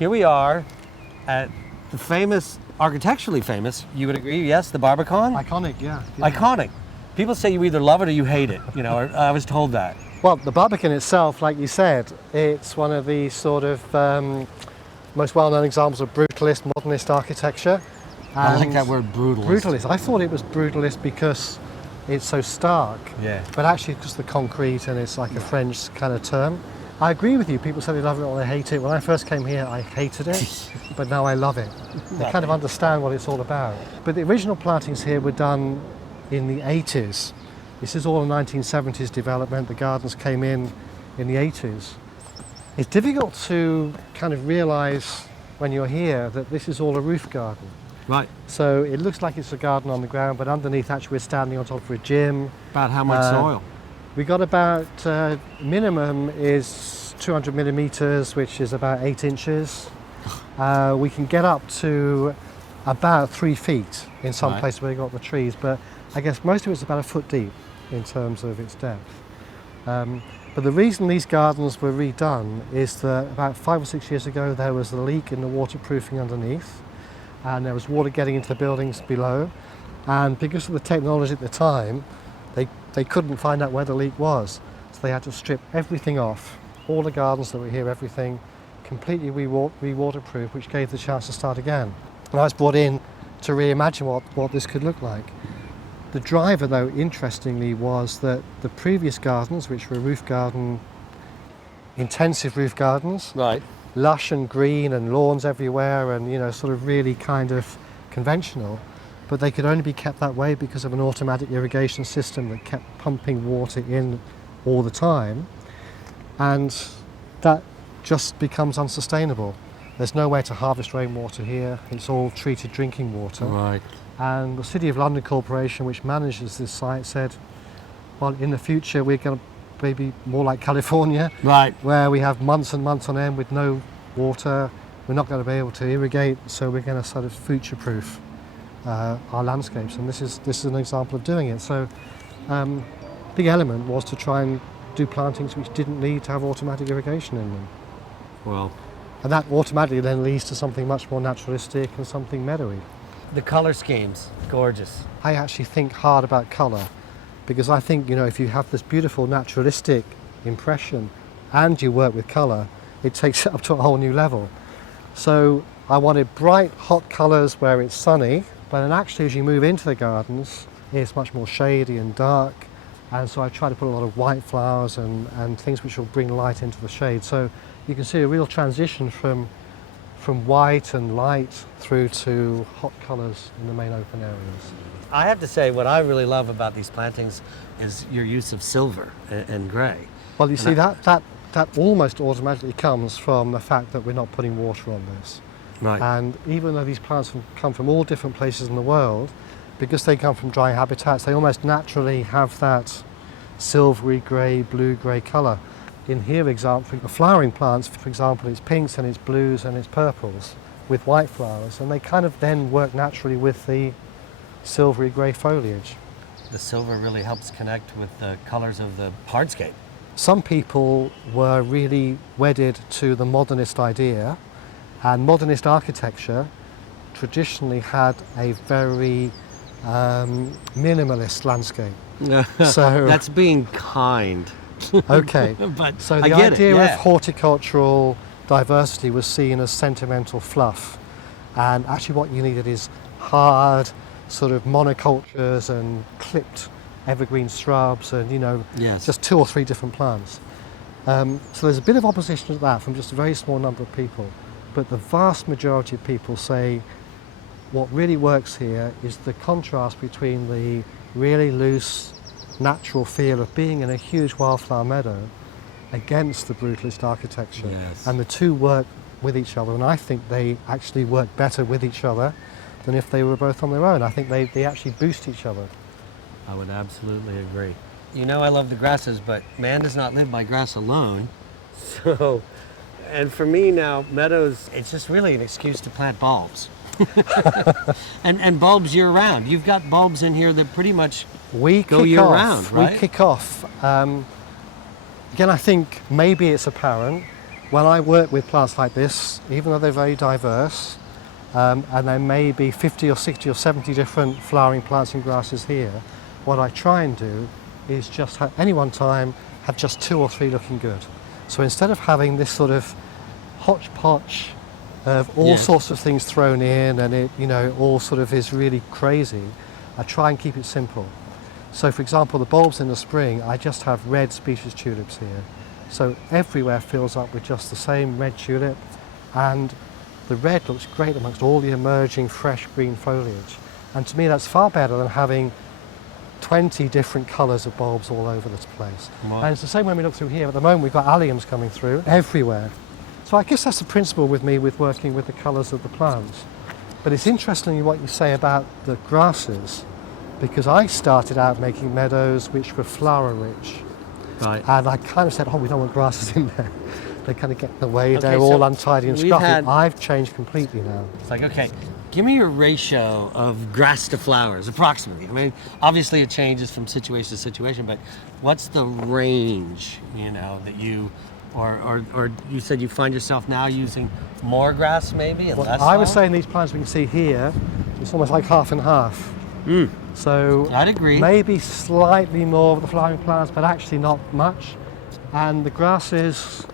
Here we are at the famous, architecturally famous, you would agree, yes, the Barbican? Iconic, yeah. Iconic. People say you either love it or you hate it, you know, I was told that. Well, the Barbican itself, like you said, it's one of the sort of most well-known examples of brutalist, modernist architecture. I like that word, brutalist. Brutalist. I thought it was brutalist because it's so stark, yeah. But actually it's just the concrete and it's like a French kind of term. I agree with you, people say they love it or they hate it. When I first came here, I hated it, but now I love it. I kind of understand what it's all about. But the original plantings here were done in the 80s. This is all a 1970s development. The gardens came in the 80s. It's difficult to kind of realise when you're here that this is all a roof garden. Right. So it looks like it's a garden on the ground, but underneath actually we're standing on top of a gym. About how much soil? We got about, minimum is 200 millimetres, which is about 8 inches. We can get up to about 3 feet in some places where you've got the trees, but I guess most of it's about a foot deep in terms of its depth. But the reason these gardens were redone is that about 5 or 6 years ago there was a leak in the waterproofing underneath, and there was water getting into the buildings below, and because of the technology at the time they couldn't find out where the leak was, so they had to strip everything off, all the gardens that were here, everything completely re-waterproof, which gave the chance to start again. And I was brought in to reimagine what this could look like. The driver, though, interestingly, was that the previous gardens, which were roof garden, intensive roof gardens, right, lush and green and lawns everywhere and, you know, sort of really kind of conventional, but they could only be kept that way because of an automatic irrigation system that kept pumping water in all the time, and that just becomes unsustainable. There's no way to harvest rainwater here. It's all treated drinking water. Right. And the City of London Corporation, which manages this site, said, well, in the future we're going to maybe more like California, right, where we have months and months on end with no water. We're not going to be able to irrigate, so we're going to sort of future-proof our landscapes, and this is an example of doing it. So, big element was to try and do plantings which didn't need to have automatic irrigation in them. Well, and that automatically then leads to something much more naturalistic and something meadowy. The colour schemes, gorgeous. I actually think hard about colour because I think, you know, if you have this beautiful naturalistic impression and you work with colour, it takes it up to a whole new level. So I wanted bright, hot colours where it's sunny, but then actually as you move into the gardens, it's much more shady and dark, and so I try to put a lot of white flowers and things which will bring light into the shade. So you can see a real transition from white and light through to hot colours in the main open areas. I have to say, what I really love about these plantings is your use of silver and grey. Well, you see, that almost automatically comes from the fact that we're not putting water on this. Right. And even though these plants come from all different places in the world, because they come from dry habitats, they almost naturally have that silvery grey, blue-grey colour. In here, for the flowering plants, for example, it's pinks and it's blues and it's purples with white flowers, and they kind of then work naturally with the silvery grey foliage. The silver really helps connect with the colours of the hardscape. Some people were really wedded to the modernist idea, and modernist architecture traditionally had a very minimalist landscape. So that's being kind. Okay, but so the idea of horticultural diversity was seen as sentimental fluff, and actually what you needed is hard sort of monocultures and clipped evergreen shrubs and, you know, just 2 or 3 different plants. So there's a bit of opposition to that from just a very small number of people, but the vast majority of people say what really works here is the contrast between the really loose natural feel of being in a huge wildflower meadow against the brutalist architecture. Yes. And the two work with each other, and I think they actually work better with each other than if they were both on their own. I think they actually boost each other. I would absolutely agree. You know, I love the grasses, but man does not live by grass alone. So, and for me now, meadows, it's just really an excuse to plant bulbs. and bulbs year round. You've got bulbs in here that pretty much go year round, right? We kick off. Again, I think maybe it's apparent, when I work with plants like this, even though they're very diverse, and there may be 50 or 60 or 70 different flowering plants and grasses here, what I try and do is just have, any one time, have just 2 or 3 looking good. So instead of having this sort of hodgepodge of all sorts of things thrown in and it, you know, all sort of is really crazy, I try and keep it simple. So for example, the bulbs in the spring, I just have red species tulips here. So everywhere fills up with just the same red tulip, and the red looks great amongst all the emerging fresh green foliage. And to me that's far better than having 20 different colours of bulbs all over this place. Wow. And it's the same when we look through here. At the moment we've got alliums coming through everywhere. So I guess that's the principle with me with working with the colours of the plants. But it's interesting what you say about the grasses, because I started out making meadows which were flower rich. Right. And I kind of said, oh, we don't want grasses in there. They kind of get in the way, Okay, they're so all untidy and we've scruffy. had- I've changed completely now. It's like, okay, give me your ratio of grass to flowers, approximately. I mean, obviously it changes from situation to situation, but what's the range, you know, that you, or you said you find yourself now using more grass maybe and Well, less I was flower? saying these plants we can see here, it's almost like half and half. So I'd agree. maybe slightly more of the flowering plants, but actually not much. And the grasses,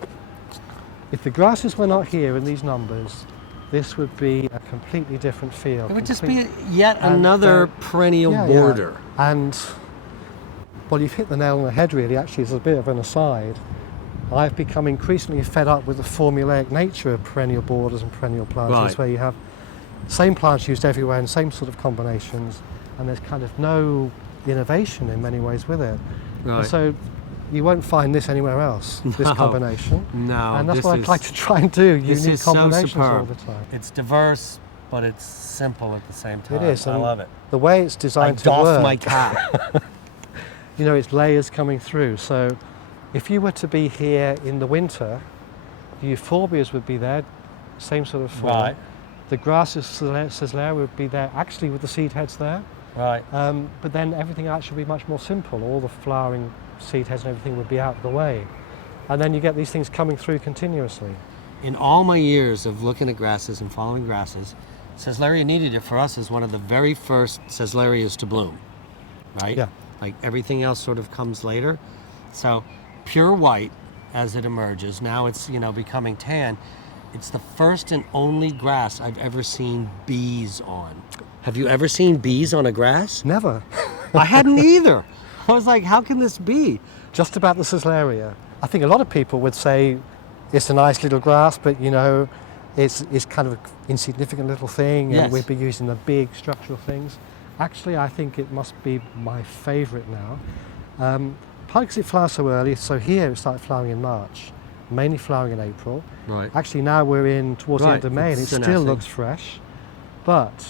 if the grasses were not here in these numbers, this would be a completely different feel. It would just complete- be yet and, another perennial yeah, border. yeah. And, well, you've hit the nail on the head really, actually, as a bit of an aside. I've become increasingly fed up with the formulaic nature of perennial borders and perennial plants, Right. where you have same plants used everywhere and same sort of combinations, and there's kind of no innovation in many ways with it. Right. And so you won't find this anywhere else, this No. combination. No, And that's this what is- I'd like to try and do, this unique is so combinations all superb. the time. It's diverse, but it's simple at the same time. It is, I and love it. the way it's I designed to doff work, my cap. you know, it's layers coming through. So if you were to be here in the winter, the euphorbias would be there, same sort of form. Right. The grasses Caesarea would be there, actually with the seed heads there. Right. But then everything else should be much more simple. All the flowering seed heads and everything would be out of the way. And then you get these things coming through continuously. In all my years of looking at grasses and following grasses, Caesaria nidida for us is one of the very first Caesarias to bloom, right? Yeah. Like everything else sort of comes later. So pure white as it emerges. Now it's, you know, becoming tan. It's the first and only grass I've ever seen bees on. Have you ever seen bees on a grass? Never. I hadn't either. I was like, how can this be? Just about the Caesaria. I think a lot of people would say it's a nice little grass, but you know, it's kind of an insignificant little thing, Yes. and we'd be using the big structural things. Actually, I think it must be my favourite now. Partly because it flowers so early, so here it started flowering in March, mainly flowering in April. Right. Actually now we're in towards the end of May and it It's still nothing. looks fresh. But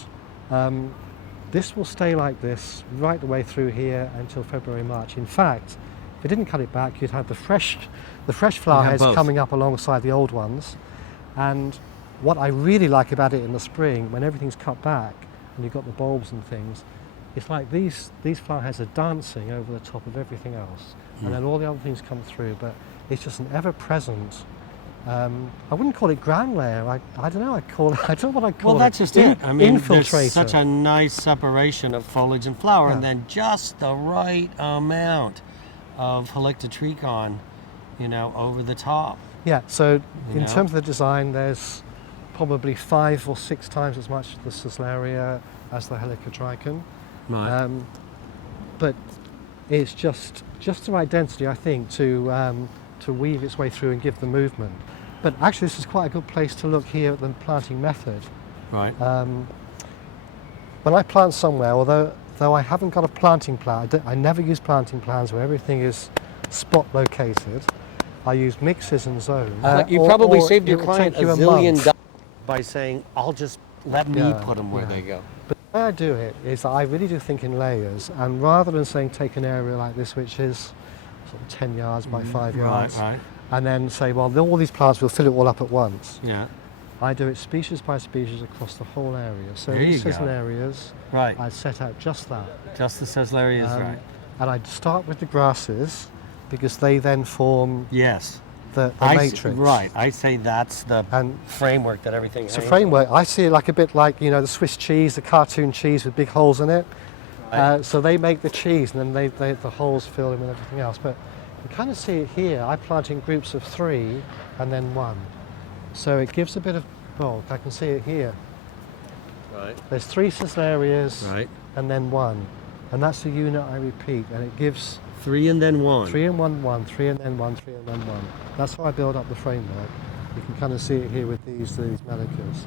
this will stay like this right the way through here until February, March. In fact, if you didn't cut it back, you'd have the fresh flower have heads both. coming up alongside the old ones. And what I really like about it in the spring, when everything's cut back and you've got the bulbs and things, it's like these flower heads are dancing over the top of everything else. And then all the other things come through, but it's just an ever-present, I wouldn't call it ground layer, I don't know, I don't know what I call Well, it. that's just it. I mean, there's infiltrator. such a nice separation of foliage and flower, and Yeah. then just the right amount of Halictotrichon, you know, over the top. Yeah, so You in know? terms of the design, there's probably 5 or 6 times as much the Caesaria as the Helicotrichon. Right. But it's just the right density, I think, to weave its way through and give the movement. But actually, this is quite a good place to look here at the planting method. right. When I plant somewhere, although I haven't got a planting plan, I never use planting plans where everything is spot located. I use mixes and zones. You or- probably or saved it your will client take a you zillion month. dollars by saying, "I'll just let me Yeah, put them where yeah. they go." But the way I do it is that I really do think in layers, and rather than saying take an area like this, which is sort of 10 yards by 5 yards, Right. and then say, well, all these plants will fill it all up at once. Yeah. I do it species by species across the whole area. So There in you certain go. areas, Right. I'd set out just that. Just the Caesaria is right. And I'd start with the grasses, because they then form Yes. the I see- matrix. right. I say that's the And framework that everything it's a hangs framework. I see it like a bit like, you know, the Swiss cheese, the cartoon cheese with big holes in it. Right. So they make the cheese, and then the holes fill in with everything else. But you kind of see it here. I plant in groups of 3 and then 1. So it gives a bit of bulk. I can see it here. on. Right. There's 3 cecilias Right. and then 1. And that's the unit I repeat. And it gives 3 and then 1. 3 and 1, 1, 3 and then 1, 3 and then 1. That's how I build up the framework. You can kind of see it here with these melicas.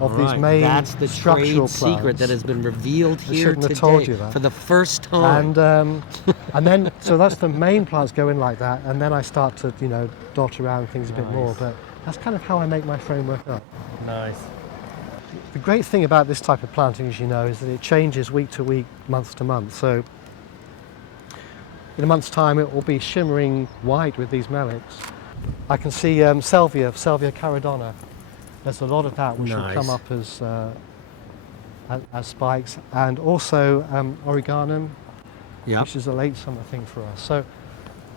Of these Right. main That's the structural trade secret plants. that has been revealed I here shouldn't today have told you that. for the first time. And then, so that's the main plants go in like that, and then I start to, you know, dot around things a bit more. Nice. But that's kind of how I make my framework up. Nice. The great thing about this type of planting, as you know, is that it changes week to week, month to month. So in a month's time, it will be shimmering white with these melics. I can see salvia caradonna. There's a lot of that which will Nice. come up as spikes, and also oreganum, Yep. which is a late summer thing for us. So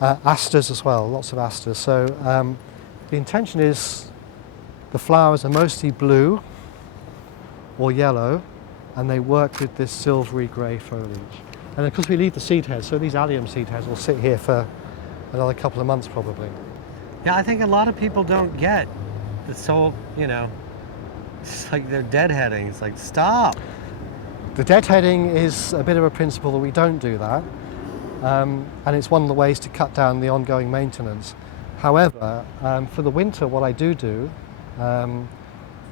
asters as well, lots of asters. So the intention is the flowers are mostly blue or yellow, and they work with this silvery grey foliage. And of course we leave the seed heads, so these allium seed heads will sit here for another couple of months probably. Yeah, I think a lot of people don't get it's so, you know, it's like they're deadheading. It's like, stop. The deadheading is a bit of a principle that we don't do that, and it's one of the ways to cut down the ongoing maintenance. However, for the winter, what I do,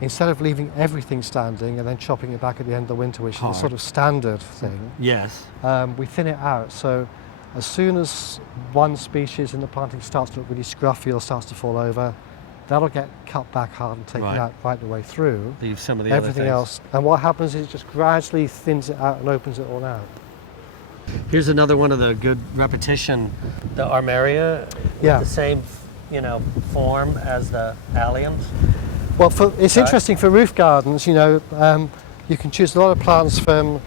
instead of leaving everything standing and then chopping it back at the end of the winter, which is a sort of standard thing, Yes. we thin it out. So as soon as one species in the planting starts to look really scruffy or starts to fall over, that'll get cut back hard and taken Right. out right the way through. Leave some of the Everything other else. And what happens is it just gradually thins it out and opens it all out. Here's another one of the good repetition. The armeria, Yeah. with the same, you know, form as the alliums. Well, it's Right. interesting for roof gardens, you know, you can choose a lot of plants from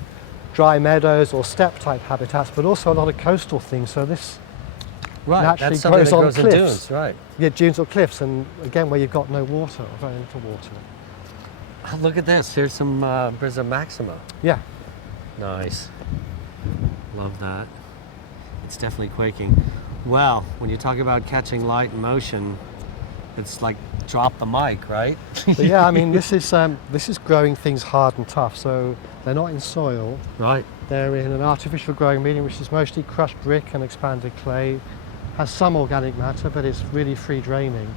dry meadows or steppe type habitats, but also a lot of coastal things. So this naturally That's something grows that on grows in cliffs. dunes, right? Yeah, dunes or cliffs, and again where you've got no water or very little water. Oh, look at this. Here's some Brisa maxima. Yeah. Nice. Love that. It's definitely quaking. Well, when you talk about catching light and motion, it's like drop the mic, right? But yeah, I mean, this is growing things hard and tough. So they're not in soil. Right. They're in an artificial growing medium, which is mostly crushed brick and expanded clay. Has some organic matter, but it's really free draining.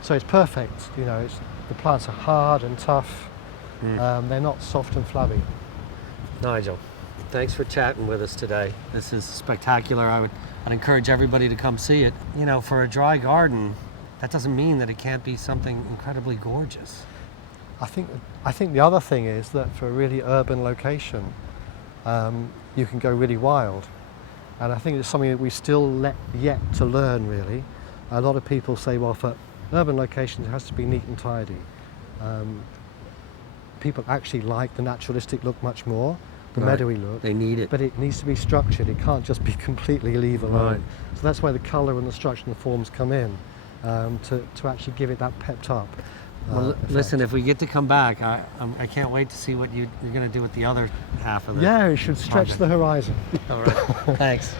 So it's perfect. You know, the plants are hard and tough. They're not soft and flabby. Nigel, thanks for chatting with us today. This is spectacular. I'd encourage everybody to come see it. You know, for a dry garden, that doesn't mean that it can't be something incredibly gorgeous. I think the other thing is that for a really urban location, you can go really wild. And I think it's something that we still yet to learn, really. A lot of people say, well, for urban locations, it has to be neat and tidy. People actually like the naturalistic look much more, the Right. meadowy look. They need it. But it needs to be structured. It can't just be completely leave alone. Right. So that's where the colour and the structure and the forms come in, to actually give it that pepped up. Well, effect. listen, if we get to come back, I can't wait to see what you're going to do with the other half of the Yeah, it should stretch project. the horizon. All right. Thanks.